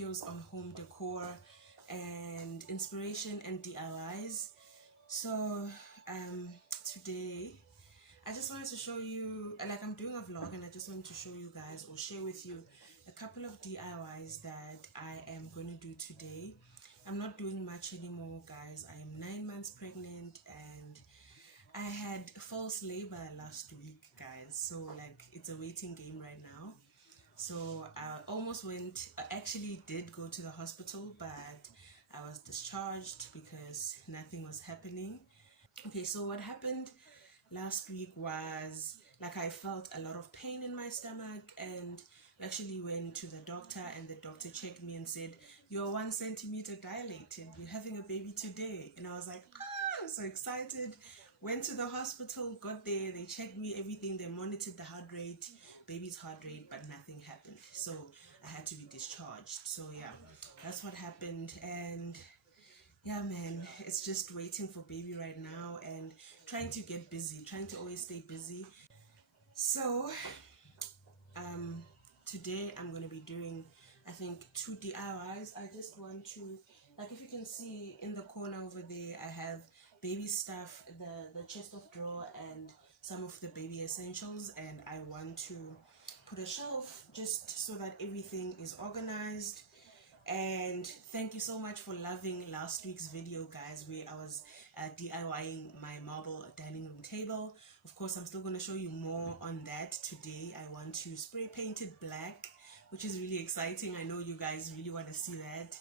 videos on home decor and inspiration and DIYs. So today I just wanted to show you, like, I'm doing a vlog and I just wanted to show you guys or share with you a couple of DIYs that I am going to do today. I'm not doing much anymore, guys. I am 9 months pregnant and I had false labor last week, guys. So like, it's a waiting game right now. So I almost went, I actually did go to the hospital, but I was discharged because nothing was happening. Okay, so what happened last week was, like, I felt a lot of pain in my stomach and actually went to the doctor, and the doctor checked me and said, "You're 1 centimeter dilated, you're having a baby today." And I was like, I'm so excited. Went to the hospital, got there, they checked me, everything, they monitored the heart rate, baby's heart rate, but nothing happened. So I had to be discharged. So yeah, that's what happened. And yeah, man, it's just waiting for baby right now and trying to get busy, trying to always stay busy. So today I'm going to be doing, I think, 2 DIYs. I just want to, like, if you can see in the corner over there, I have baby stuff, the chest of drawer and some of the baby essentials, and I want to put a shelf just so that everything is organized. And thank you so much for loving last week's video, guys, where I was DIYing my marble dining room table. Of course, I'm still going to show you more on that today. I want to spray paint it black, which is really exciting. I know you guys really want to see that.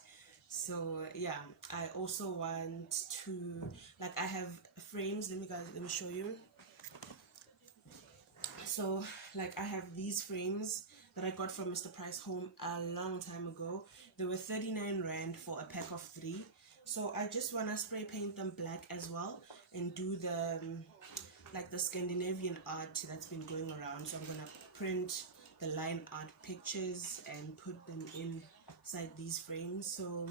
So yeah, I also want to, like, I have frames. Let me show you. So like, I have these frames that I got from Mr. Price Home a long time ago. They were 39 Rand for a pack of 3. So I just want to spray paint them black as well and do the like the Scandinavian art that's been going around. So I'm gonna print the line art pictures and put them inside these frames. So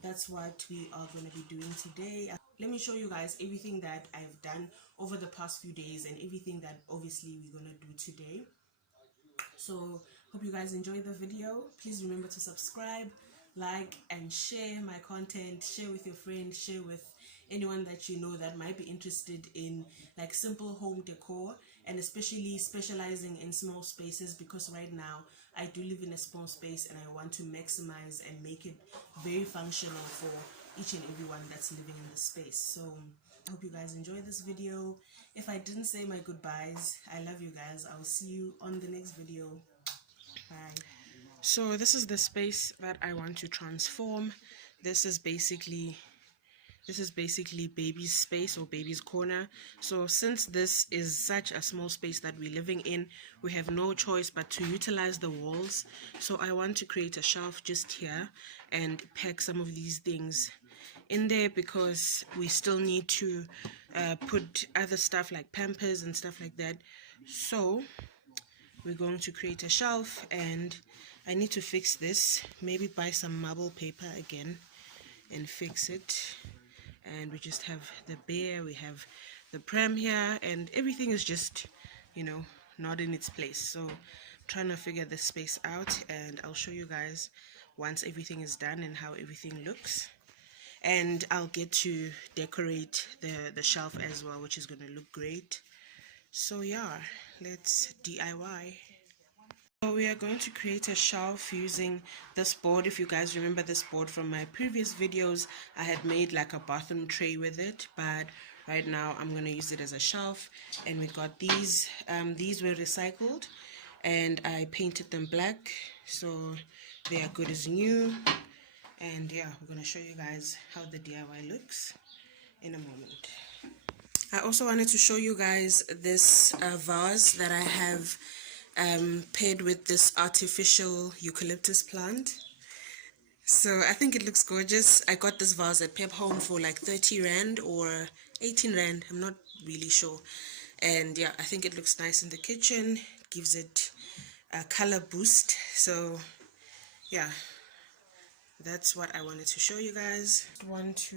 that's what we are going to be doing today. Let me show you guys everything that I've done over the past few days and everything that obviously we're going to do today. So hope you guys enjoy the video. Please remember to subscribe, like, and share my content. Share with your friends, share with anyone that you know that might be interested in like simple home decor, and especially specializing in small spaces, because right now I do live in a small space and I want to maximize and make it very functional for each and everyone that's living in the space. So I hope you guys enjoy this video. If I didn't say my goodbyes, I love you guys. I'll see you on the next video. Bye. So this is the space that I want to transform. This is basically baby's space or baby's corner. So since this is such a small space that we're living in, we have no choice but to utilize the walls. So I want to create a shelf just here and pack some of these things in there, because we still need to put other stuff like Pampers and stuff like that. So we're going to create a shelf, and I need to fix this, maybe buy some marble paper again and fix it. And we just have the bear, we have the pram here, and everything is just, you know, not in its place. So I'm trying to figure this space out, and I'll show you guys once everything is done and how everything looks. And I'll get to decorate the shelf as well, which is going to look great. So yeah, let's DIY. So we are going to create a shelf using this board. If you guys remember this board from my previous videos, I had made like a bathroom tray with it, but right now I'm going to use it as a shelf. And we got these were recycled and I painted them black, so they are good as new. And yeah, we're going to show you guys how the DIY looks in a moment. I also wanted to show you guys this vase that I have paired with this artificial eucalyptus plant. So I think it looks gorgeous. I got this vase at Pep Home for like 30 Rand or 18 Rand, I'm not really sure. And yeah, I think it looks nice in the kitchen. It gives it a color boost. So yeah, that's what I wanted to show you guys. I want to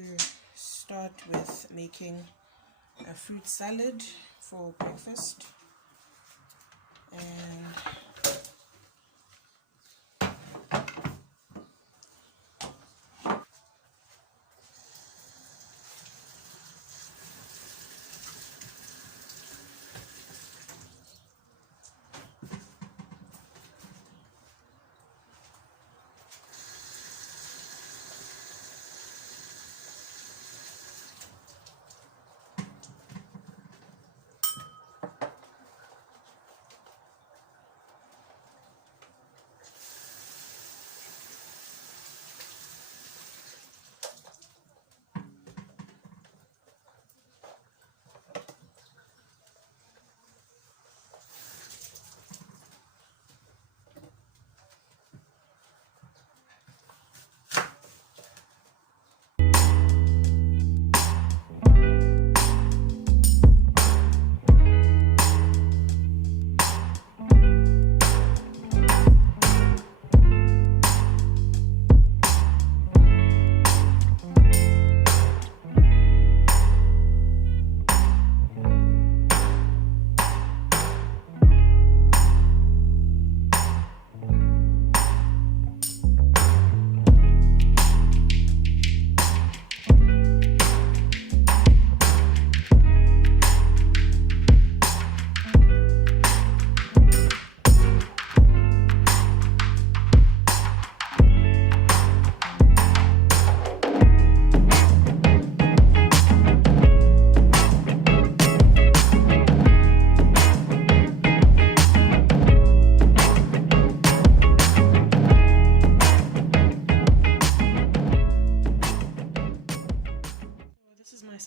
start with making a fruit salad for breakfast. And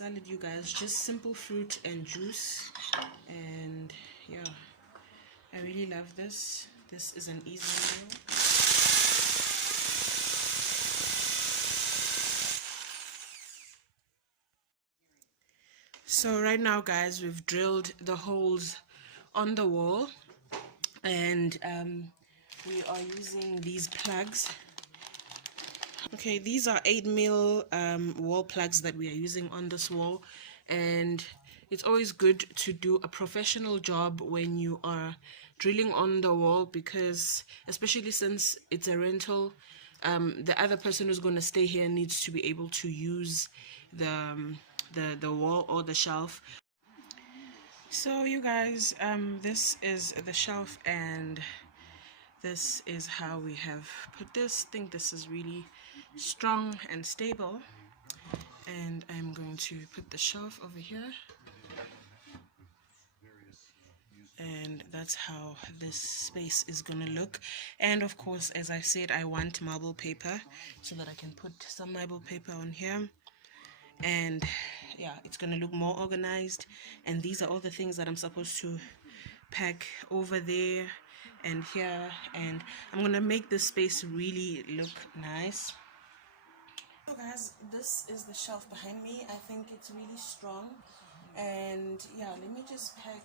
salad, you guys. Just simple fruit and juice. And yeah, I really love this. This is an easy meal. So right now, guys, we've drilled the holes on the wall, and we are using these plugs. Okay, these are 8mm wall plugs that we are using on this wall, and it's always good to do a professional job when you are drilling on the wall, because especially since it's a rental, the other person who's going to stay here needs to be able to use the wall or the shelf. So you guys, this is the shelf, and this is how we have put this. I think this is really strong and stable, and I'm going to put the shelf over here, and that's how this space is gonna look. And of course, as I said, I want marble paper so that I can put some marble paper on here, and yeah, it's gonna look more organized. And these are all the things that I'm supposed to pack over there and here, and I'm gonna make this space really look nice. So guys, this is the shelf behind me. I think it's really strong, and yeah, let me just pack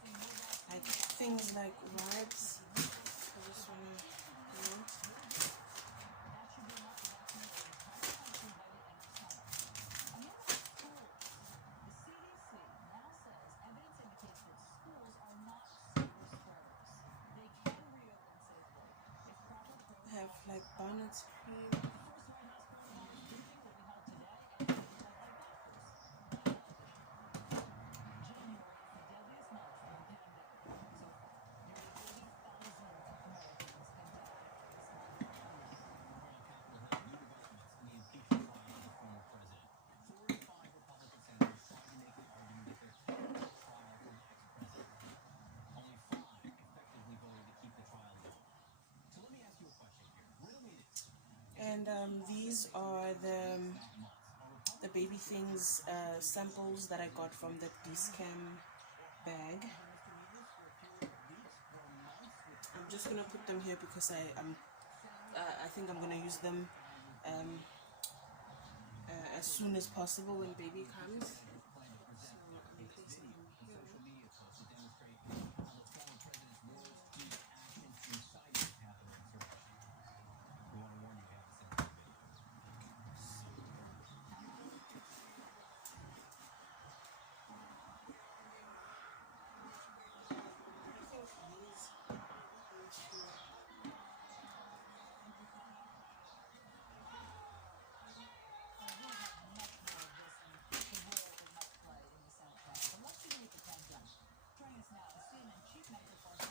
like things like wipes. I just wanna, you know. I have like bonnets here. And these are the baby things samples that I got from the Discam bag. I'm just gonna put them here because I think I'm gonna use them as soon as possible when baby comes. So I'm placing them here.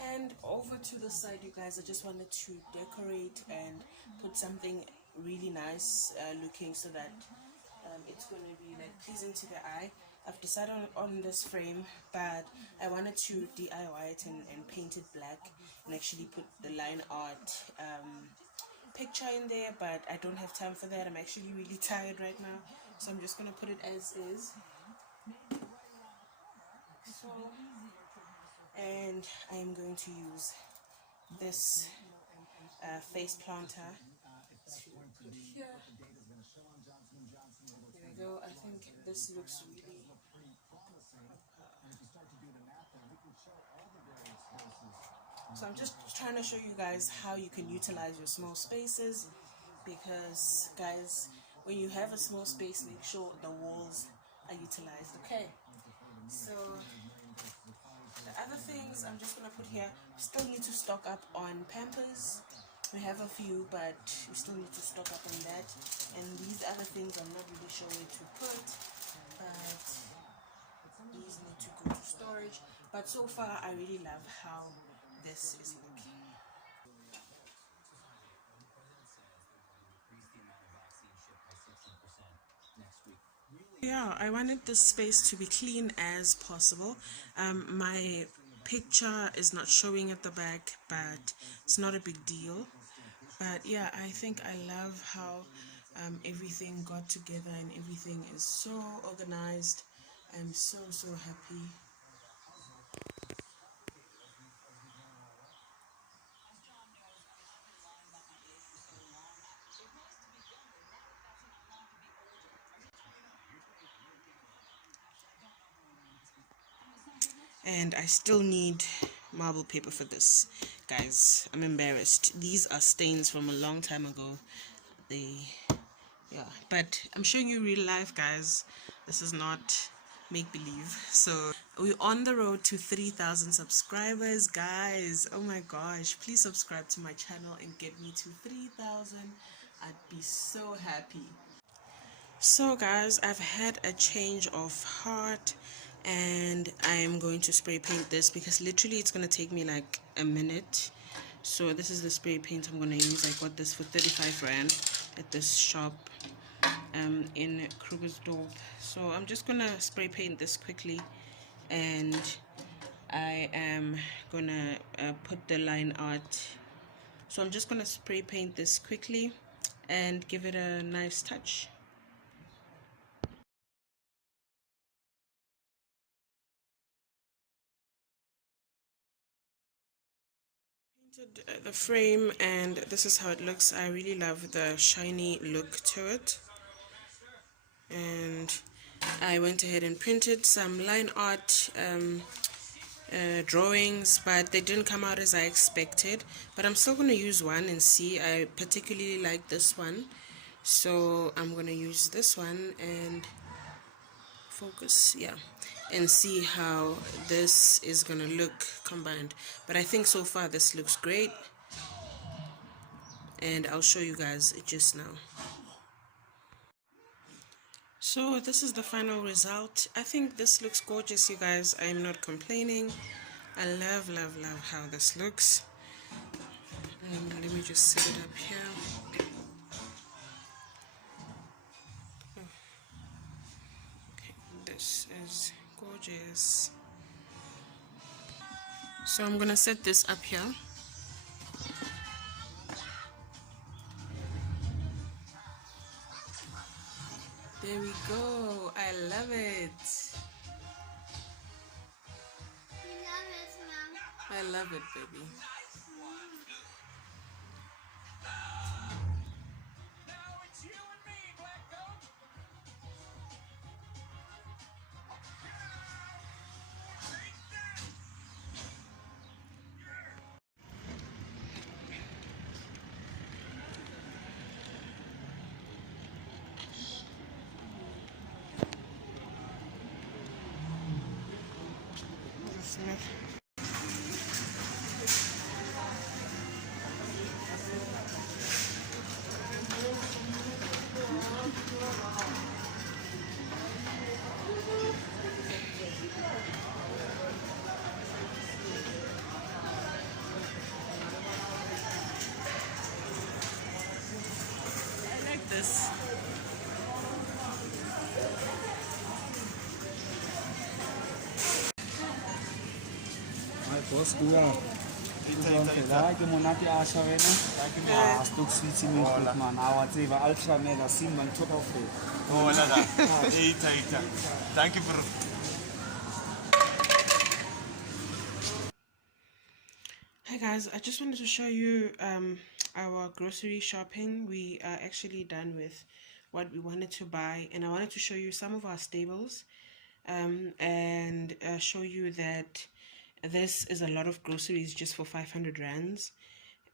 And over to the side, you guys, I just wanted to decorate and put something really nice looking, so that it's going to be like pleasing to the eye. I've decided on this frame, but I wanted to DIY it and paint it black and actually put the line art picture in there, but I don't have time for that. I'm actually really tired right now, so I'm just going to put it as is. So, and I'm going to use this face planter to put here. There we go. I think this looks really so I'm just trying to show you guys how you can utilize your small spaces, because guys, when you have a small space, make sure the walls are utilized. Okay, so the other things I'm just gonna put here, we still need to stock up on Pampers. We have a few, but we still need to stock up on that. And these other things I'm not really sure where to put, but these need to go to storage. But so far I really love how this is looking. Yeah, I wanted this space to be clean as possible. My picture is not showing at the back, but it's not a big deal. But yeah, I think I love how everything got together and everything is so organized. I'm so happy. And I still need marble paper for this, guys. I'm embarrassed. These are stains from a long time ago. Yeah, but I'm showing you real life, guys. This is not make believe. So we're on the road to 3,000 subscribers, guys. Oh my gosh, please subscribe to my channel and get me to 3,000. I'd be so happy. So guys, I've had a change of heart and I'm going to spray paint this because literally it's going to take me like a minute. So this is the spray paint I'm going to use. I got this for 35 rand at this shop in Krugersdorp. So I'm just going to spray paint this quickly, and I am going to put the line art. So I'm just going to spray paint this quickly and give it a nice touch. Painted the frame and this is how it looks. I really love the shiny look to it, and I went ahead and printed some line art drawings, but they didn't come out as I expected, but I'm still going to use one and see. I particularly like this one, so I'm going to use this one and focus, yeah, and see how this is going to look combined. But I think so far this looks great, and I'll show you guys it just now. So this is the final result. I think this looks gorgeous, you guys. I'm not complaining. I love how this looks. Let me just set it up here. Okay, this is gorgeous. So I'm gonna set this up here. There we go. I love it. I love it, baby. I like this. Ke monate a shawena a stock switch me man a tseba ultra mela sim man top of it. Oh la la. Eita. Thank you for. Hi guys, I just wanted to show you our grocery shopping. We are actually done with what we wanted to buy, and I wanted to show you some of our staples and show you that this is a lot of groceries just for 500 rands,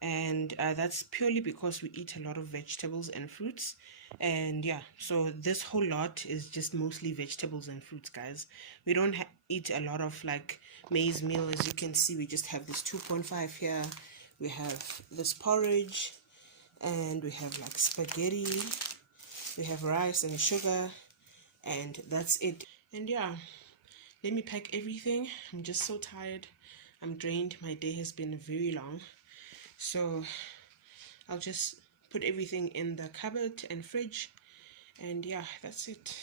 and that's purely because we eat a lot of vegetables and fruits. And yeah, so this whole lot is just mostly vegetables and fruits, guys. We don't eat a lot of like maize meal. As you can see, we just have this 2.5 here. We have this porridge, and we have like spaghetti, we have rice and sugar, and that's it. And yeah, let me pack everything. I'm just so tired, I'm drained. My day has been very long, so I'll just put everything in the cupboard and fridge, and yeah, that's it.